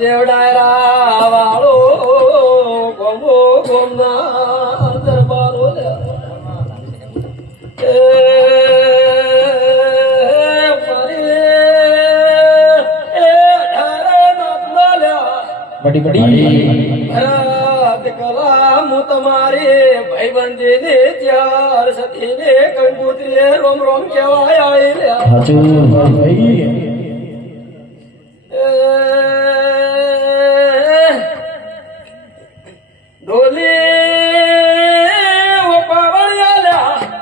દેવડાયરા વાળો ગોમો ગોમના દરબારો બડી બડી કલા હું તમારે ભાઈબંધી ને ત્યાર સતી ને કંકુત્રી રોમ રોમ કેવાય આવેલા હાચુ ભાઈ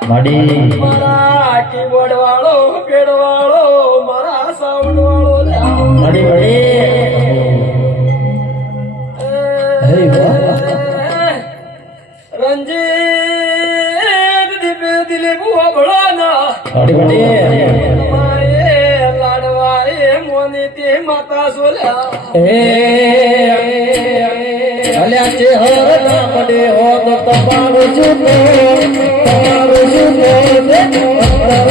માડી મારા કીબોર્ડ વાળો પેડ વાળો મારા સાઉન્ડ વાળો માડી માડી રંજીત દીપે દિલે બુઆ ભળાના માડી માડી મારે લાડવા એ મોની તે માતા સોલ્યા અલ્યા જે હર ના પડે હો તો તમારું જૂનો અંતરની વાત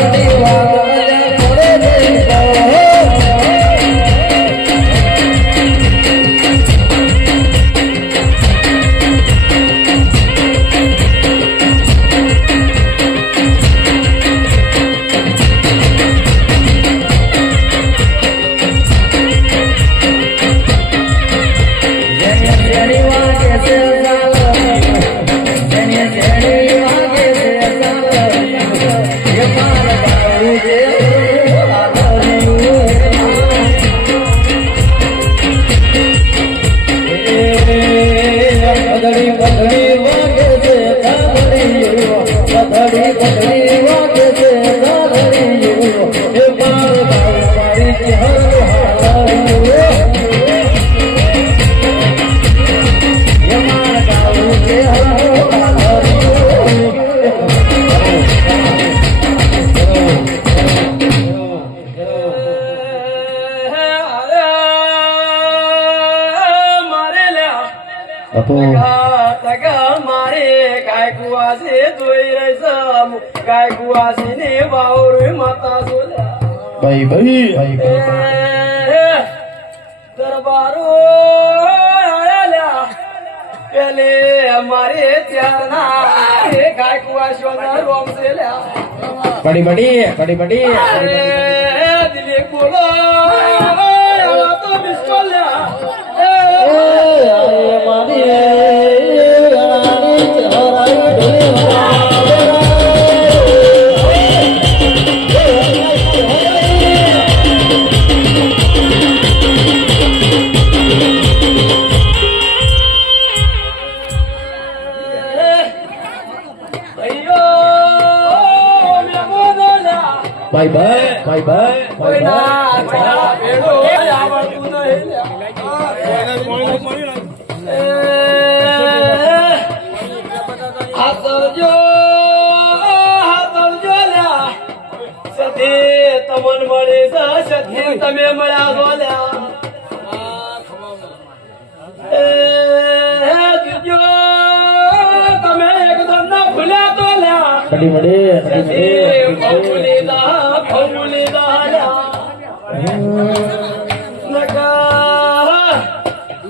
મારે ગાય કુવાસી જોઈ રહીશ ગાય કુવાસી ને બાવર માતા સોલ્યા ભાઈ ભાઈ દરબારો આયા પેલે અમારે ત્યારના ગાય કુવાસીઓ ના રોમ છે બડી બડી બડી બડી દિલે બોલો તો બિસ્કોલ ભાઈ ભાઈ ભાઈ ભાઈ તમન મળે સધી તમે મળ્યા બોલ્યા તમે એકદમ ના ભૂલ્યા તો લ્યા બડી બડી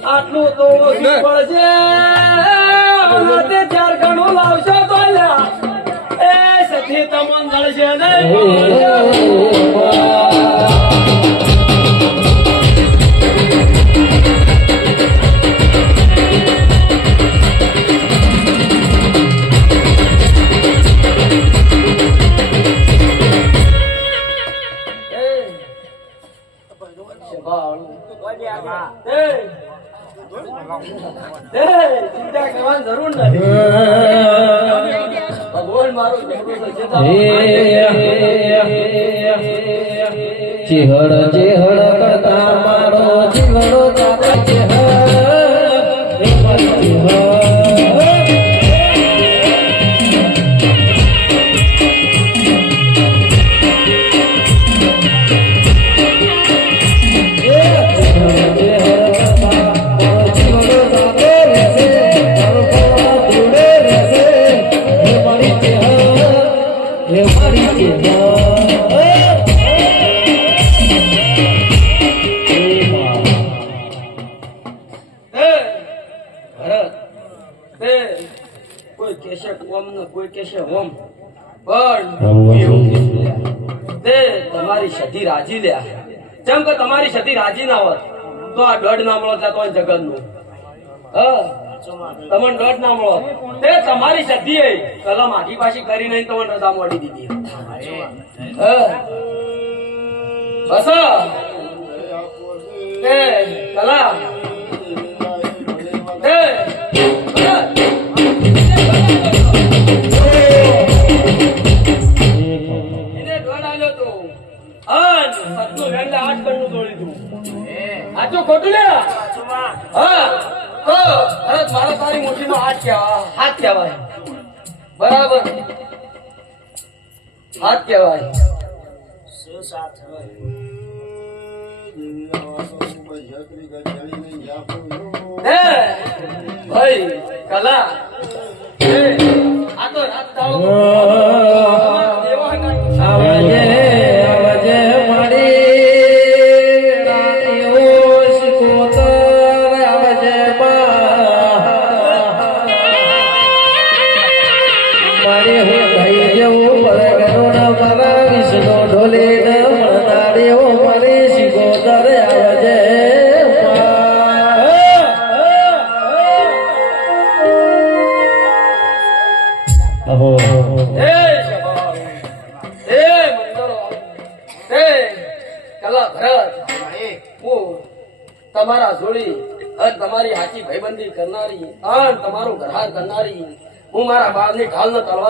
આટલું તો પડશે ચાર ગણું લાવશો તો એ સખી તમન નડશે ચિંતા કરવાની જરૂર નથી ભગવાન મારો ચિહડ ચિહડ કરતા મારો ચિહડો તે કોઈ કહેશે ઓમ ને કોઈ કહેશે ઓમ, પણ હું એવું કહીશ લ્યા. તે તમારી સધી રાજી લ્યા. જેમ કે તમારી સધી રાજી ના હોત તો આ દોઢ ના મળો તો જગત નું તમને દોઢ ના મળો. તે તમારી સધી કલમ આખી પાછી કરી નહીં તમને રજા મોડી દીધી. બસ તે કલા ખોટું લે મારા તારી મુઠ્ઠી નો હાથ કહેવાય. બરાબર હાથ કહેવાય. ભાઈ કલા આ તો રાત દાડો આવજે આવજે મારી રાણીઓ શિકોતર આવજે મારી હું ભાઈ જેવું પરગણો ન મારા વિષ્ણુ ઢોલી ન મળનારી હો મારી શિકોતર આવજે તમારા જોડી અને તમારી હાચી ભાઈબંધી કરનારી અને તમારું ઘરહાર કરનારી હું મારા બાળની ઢાલ ન તલવાર